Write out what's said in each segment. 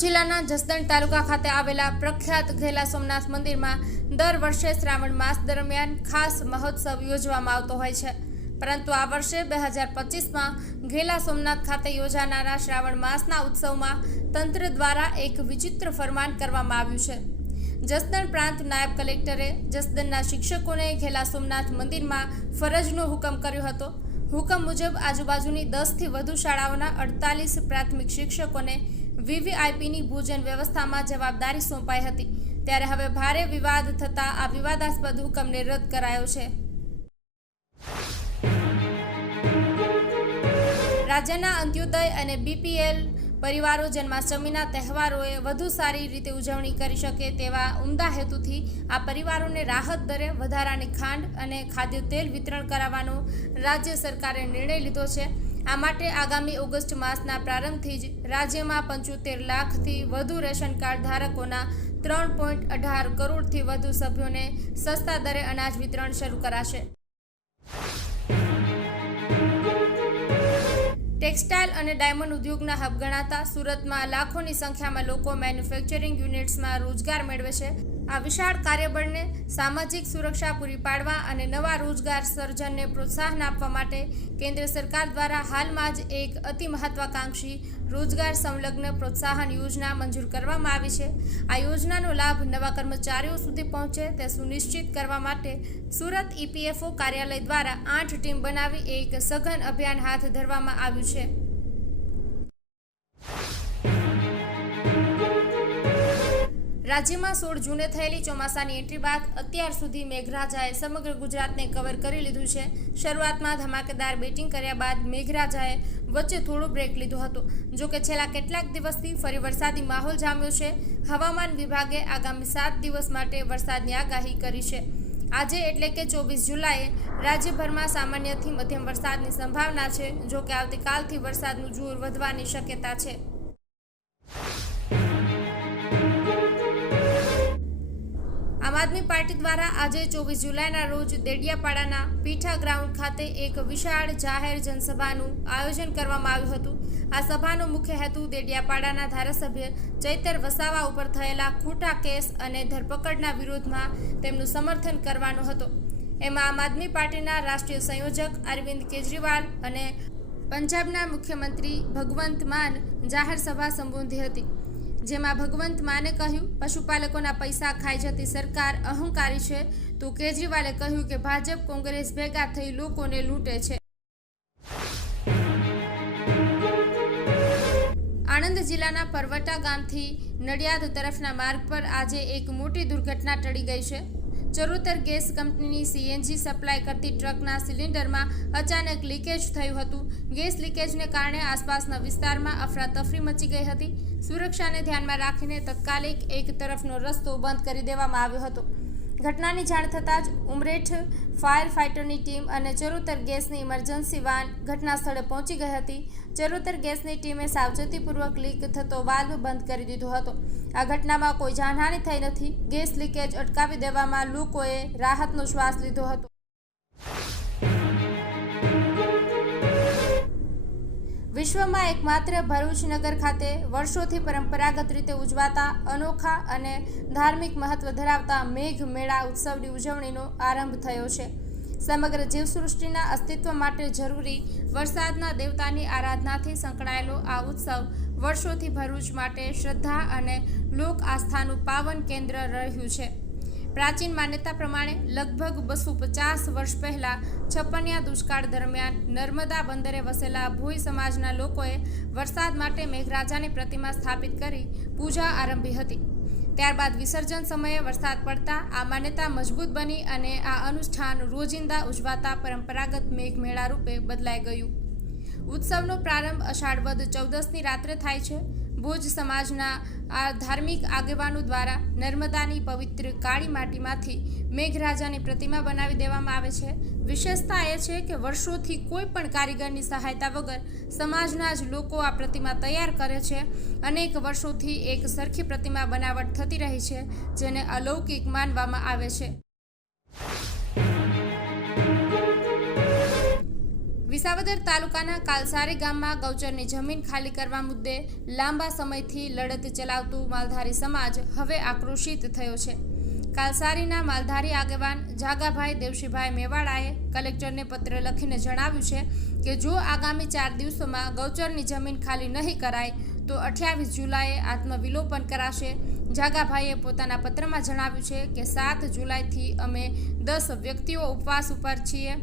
જિલ્લાના જસદણ તાલુકા ખાતે આવેલા પ્રખ્યાત ઘેલા સોમનાથ મંદિરમાં દર વર્ષે શ્રાવણ માસ દરમિયાન ખાસ મહોત્સવ યોજવામાં આવતો હોય છે. પરંતુ આ વર્ષે બે હજાર પચીસમાં ઘેલા સોમનાથ ખાતે યોજાનારા શ્રાવણ માસના ઉત્સવમાં તંત્ર દ્વારા એક વિચિત્ર ફરમાન કરવામાં આવ્યું છે. જસદણ પ્રાંત નાયબ કલેક્ટરે જસદણના શિક્ષકોને ઘેલા સોમનાથ મંદિરમાં ફરજનો હુકમ કર્યો હતો. હુકમ મુજબ આજુબાજુની દસથી વધુ શાળાઓના અડતાલીસ પ્રાથમિક શિક્ષકોને વીવીઆઈપીની ભોજન વ્યવસ્થામાં જવાબદારી સોંપાઈ હતી. ત્યારે હવે ભારે વિવાદ થતા આ વિવાદાસ્પદ હુકમને રદ કરાયો છે. રાજ્યના અંત્યોદય અને બીપીએલ પરિવારો જન્માષ્ટમીના તહેવારોએ વધુ સારી રીતે ઉજવણી કરી શકે તેવા ઉમદા હેતુથી આ પરિવારોને રાહત દરે વધારાની ખાંડ અને ખાદ્ય તેલ વિતરણ કરાવવાનો રાજ્ય સરકારે નિર્ણય લીધો છે. આ માટે આગામી ઓગસ્ટ માસના પ્રારંભથી જ રાજ્યમાં પંચોતેર લાખથી વધુ રેશન કાર્ડ ધારકોના ત્રણ પોઈન્ટ અઢાર કરોડથી વધુ સભ્યોને સસ્તા દરે અનાજ વિતરણ શરૂ કરાશે. ટેક્સટાઇલ અને ડાયમંડ ઉદ્યોગના હબ ગણાતા સુરતમાં લાખોની સંખ્યામાં લોકો મેન્યુફેક્ચરિંગ યુનિટ્સમાં રોજગાર મેળવે છે. આ વિશાળ કાર્યબળને સામાજિક સુરક્ષા પૂરી પાડવા અને નવા રોજગાર સર્જનને પ્રોત્સાહન આપવા માટે કેન્દ્ર સરકાર દ્વારા હાલમાં જ એક અતિ મહત્વાકાંક્ષી રોજગાર સંલગ્ન પ્રોત્સાહન યોજના મંજૂર કરવામાં આવી છે. આ યોજનાનો લાભ નવા કર્મચારીઓ સુધી પહોંચે તે સુનિશ્ચિત કરવા માટે સુરત ઈપીએફઓ કાર્યાલય દ્વારા આઠ ટીમ બનાવી એક સઘન અભિયાન હાથ ધરવામાં આવ્યું છે. રાજ્યમાં સોળ જૂને થયેલી ચોમાસાની એન્ટ્રી બાદ અત્યાર સુધી મેઘરાજાએ સમગ્ર ગુજરાતને કવર કરી લીધું છે. શરૂઆતમાં ધમાકેદાર બેટિંગ કર્યા બાદ મેઘરાજાએ વચ્ચે થોડો બ્રેક લીધો હતો. જો કે છેલ્લા કેટલાક દિવસથી ફરી વરસાદી માહોલ જામ્યો છે. હવામાન વિભાગે આગામી સાત દિવસ માટે વરસાદની આગાહી કરી છે. આજે એટલે કે ચોવીસ જુલાઈએ રાજ્યભરમાં સામાન્યથી મધ્યમ વરસાદની સંભાવના છે, જો કે આવતીકાલથી વરસાદનું જોર વધવાની શક્યતા છે. આદમી પાર્ટી દ્વારા આજે ચોવીસ જુલાઈના રોજ દેડિયાપાડાના પીઠા ગ્રાઉન્ડ ખાતે એક વિશાળ જાહેર જનસભાનું આયોજન કરવામાં આવ્યું હતું. આ સભાનો મુખ્ય હેતુ દેડિયાપાડાના ધારાસભ્ય ચૈતર વસાવા ઉપર થયેલા ખોટા કેસ અને ધરપકડના વિરોધમાં તેમનું સમર્થન કરવાનો હતો. એમાં આમ આદમી પાર્ટીના રાષ્ટ્રીય સંયોજક અરવિંદ કેજરીવાલ અને પંજાબના મુખ્યમંત્રી ભગવંત માન જાહેર સભા સંબોધી હતી. જેમાં ભગવંત માને કહ્યું, પશુપાલકોના પૈસા ખાઈ જતી સરકાર અહંકારી છે. તો કેજરીવાલે કહ્યું કે, ભાજપ કોંગ્રેસ ભેગા થઈ લોકોને લૂંટે છે. આણંદ જિલ્લાના પરવટા ગામથી નડિયાદ તરફના માર્ગ પર આજે એક મોટી દુર્ઘટના ટળી ગઈ છે. ચરોતર ગેસ કંપનીની સીએનજી સપ્લાય કરતી ટ્રકના સિલિન્ડરમાં અચાનક લીકેજ થયું હતું. ગેસ લીકેજને કારણે આસપાસના વિસ્તારમાં અફરાતફરી મચી ગઈ હતી. સુરક્ષાને ધ્યાનમાં રાખીને તત્કાલિક એક તરફનો રસ્તો બંધ કરી દેવામાં આવ્યો હતો. ઘટનાની જાણ થતાં જ ઉમરેઠ ફાયર ફાઇટરની ટીમ અને ચરોતર ગેસની ઇમરજન્સી વાન ઘટના સ્થળે પહોંચી ગઈ હતી. ચરોતર ગેસની ટીમે સાવચેતીપૂર્વક લીક થતો વાલ્વ બંધ કરી દીધો હતો. આ ઘટનામાં કોઈ જાનહાનિ થઈ નથી. ગેસ લીકેજ અટકાવી દેવામાં લોકોએ રાહતનો શ્વાસ લીધો હતો. વિશ્વમાં એકમાત્ર ભરૂચ નગર ખાતે વર્ષોથી પરંપરાગત રીતે ઉજવાતા અનોખા અને ધાર્મિક મહત્વ ધરાવતા મેઘ મેળા ઉત્સવની ઉજવણીનો આરંભ થયો છે. સમગ્ર જીવસૃષ્ટિના અસ્તિત્વ માટે જરૂરી વરસાદના દેવતાની આરાધનાથી સંકળાયેલો આ ઉત્સવ વર્ષોથી ભરૂચ માટે શ્રદ્ધા અને લોક આસ્થાનું પાવન કેન્દ્ર રહ્યું છે. પ્રાચીન માન્યતા પ્રમાણે લગભગ બસો પચાસ વર્ષ પહેલાં છપ્પનિયા દુષ્કાળ દરમિયાન નર્મદા બંદરે વસેલા ભોઈ સમાજના લોકોએ વરસાદ માટે મેઘરાજાની પ્રતિમા સ્થાપિત કરી પૂજા આરંભી હતી. ત્યારબાદ વિસર્જન સમયે વરસાદ પડતા આ માન્યતા મજબૂત બની અને આ અનુષ્ઠાન રોજિંદા ઉજવાતા પરંપરાગત મેઘમેળા રૂપે બદલાઈ ગયું. ઉત્સવનો પ્રારંભ અષાઢ વદ ચૌદસની રાત્રે થાય છે. ભુજ સમાજના આ ધાર્મિક આગેવાનો દ્વારા નર્મદાની પવિત્ર કાળી માટીમાંથી મેઘરાજાની પ્રતિમા બનાવી દેવામાં આવે છે. વિશેષતા એ છે કે વર્ષોથી કોઈ પણ કારીગરની સહાયતા વગર સમાજના જ લોકો આ પ્રતિમા તૈયાર કરે છે. અનેક વર્ષોથી એક સરખી પ્રતિમા બનાવટ થતી રહી છે, જેને અલૌકિક માનવામાં આવે છે. વિસાવદર તાલુકાના કાલસારી ગામમાં ગૌચરની જમીન ખાલી કરવા મુદ્દે લાંબા સમયથી લડત ચલાવતું માલધારી સમાજ હવે આક્રોશિત થયો છે. કાલસારીના માલધારી આગેવાન જાગાભાઈ દેવશીભાઈ મેવાડાએ કલેક્ટરને પત્ર લખીને જણાવ્યું છે કે જો આગામી ચાર દિવસોમાં ગૌચરની જમીન ખાલી નહીં કરાય, તો અઠ્યાવીસ જુલાઈએ આત્મવિલોપન કરાશે. જાગાભાઈએ પોતાના પત્રમાં જણાવ્યું છે કે સાત જુલાઈથી અમે દસ વ્યક્તિઓ ઉપવાસ ઉપર છીએ.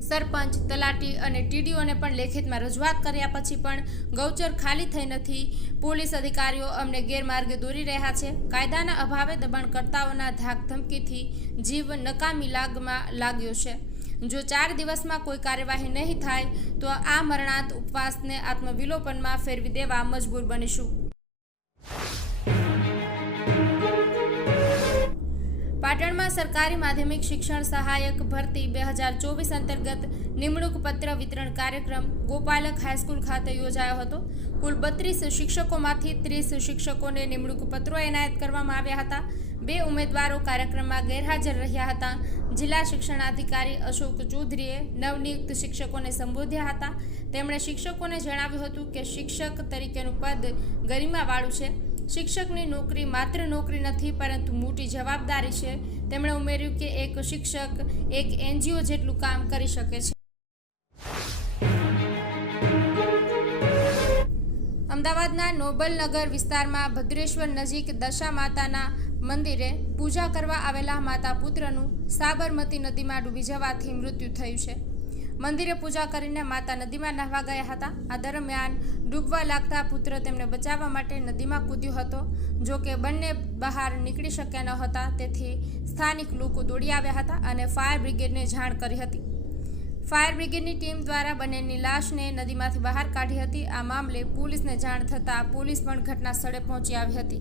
સરપંચ, તલાટી અને ટીડીઓને પણ લેખિતમાં રજૂઆત કર્યા પછી પણ ગૌચર ખાલી થઈ નથી. પોલીસ અધિકારીઓ અમને ગેરમાર્ગે દોરી રહ્યા છે. કાયદાના અભાવે દબાણકર્તાઓના ધાકધમકીથી જીવ નકામી લાગમાં લાગ્યો છે. જો ચાર દિવસમાં કોઈ કાર્યવાહી નહીં થાય, તો આ મરણાંત ઉપવાસને આત્મવિલોપનમાં ફેરવી દેવા મજબૂર બનીશું. પાટણમાં સરકારી માધ્યમિક શિક્ષણ સહાયક ભરતી બે હજાર ચોવીસ અંતર્ગત નિમણૂક પત્ર વિતરણ કાર્યક્રમ ગોપાલક હાઈસ્કૂલ ખાતે યોજાયો હતો. કુલ બત્રીસ શિક્ષકોમાંથી ત્રીસ શિક્ષકોને નિમણૂક પત્રો એનાયત કરવામાં આવ્યા હતા. બે ઉમેદવારો કાર્યક્રમમાં ગેરહાજર રહ્યા હતા. જિલ્લા શિક્ષણાધિકારી અશોક ચૌધરીએ નવનિયુક્ત શિક્ષકોને સંબોધ્યા હતા. તેમણે શિક્ષકોને જણાવ્યું હતું કે શિક્ષક તરીકેનું પદ ગરિમાવાળું છે. શિક્ષકની નોકરી માત્ર નોકરી નથી, પરંતુ મોટી જવાબદારી છે. તેમણે ઉમેર્યું કે એક શિક્ષક એક એનજીઓ જેટલું કામ કરી શકે છે. અમદાવાદના નોબલનગર વિસ્તારમાં ભદ્રેશ્વર નજીક દશા માતાના મંદિરે પૂજા કરવા આવેલા માતા પુત્રનું સાબરમતી નદીમાં ડૂબી જવાથી મૃત્યુ થયું છે. મંદિરે પૂજા કરીને માતા નદીમાં નહાવા ગયા હતા. આ દરમિયાન ડૂબવા લાગતા પુત્ર તેમને બચાવવા માટે નદીમાં કૂદ્યો હતો. જો કે બંને બહાર નીકળી શક્યા ન હતા, તેથી સ્થાનિક લોકો દોડી આવ્યા હતા અને ફાયર બ્રિગેડને જાણ કરી હતી. ફાયર બ્રિગેડની ટીમ દ્વારા બંનેની લાશને નદીમાંથી બહાર કાઢી હતી. આ મામલે પોલીસને જાણ થતાં પોલીસ પણ ઘટના સ્થળે પહોંચી આવી હતી.